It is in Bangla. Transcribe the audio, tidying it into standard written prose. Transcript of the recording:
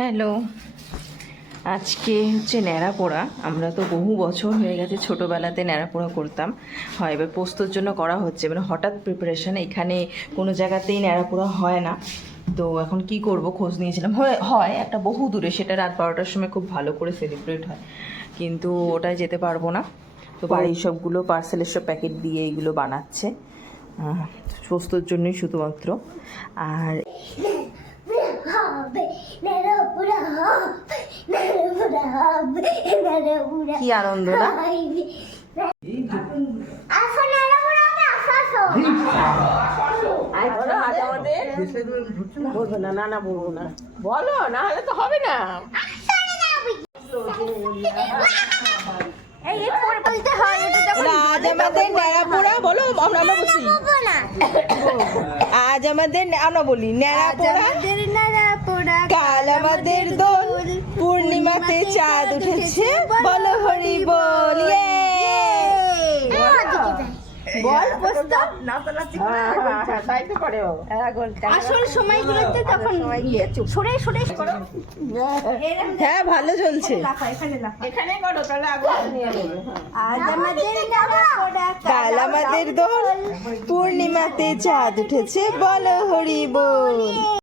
হ্যালো, আজকে হচ্ছে ন্যাড়াপোড়া। আমরা তো বহু বছর হয়ে গেছে ছোটোবেলাতে ন্যাড়াপোড়া করতাম। হয় এবার পোস্তর জন্য করা হচ্ছে, মানে হঠাৎ প্রিপারেশান, এখানে কোনো জায়গাতেই ন্যাড়াপোড়া হয় না। তো এখন কি করব, খোঁজ নিয়েছিলাম। হয় একটা বহু দূরে, সেটা রাত 12টার সময় খুব ভালো করে সেলিব্রেট হয়, কিন্তু ওটায় যেতে পারবো না। তো বাড়ির সবগুলো পার্সেলের সব প্যাকেট দিয়ে এইগুলো বানাচ্ছে পোস্তর জন্যই শুধুমাত্র। আর কি আনন্দ না? বলবো না, না বলবো না, বলো, না হলে তো হবে না। আজ আমাদের ন্যাড়াপোড়া, বলো, আমরা বলছি আজ আমাদের, আমরা বলি ন্যাড়াপোড়া, কাল আমাদের দোল, পূর্ণিমাতে চাঁদ উঠেছে, বলো হরি বল। বল তাই তো করে আসল সময়গুলোতে, তখন সরে সরে। হ্যাঁ, ভালো চলছে। এখানে করো তাহলে, আজ আমাদের কাল আমাদের দোল, পূর্ণিমাতে চাঁদ উঠেছে, বলো হরি বল।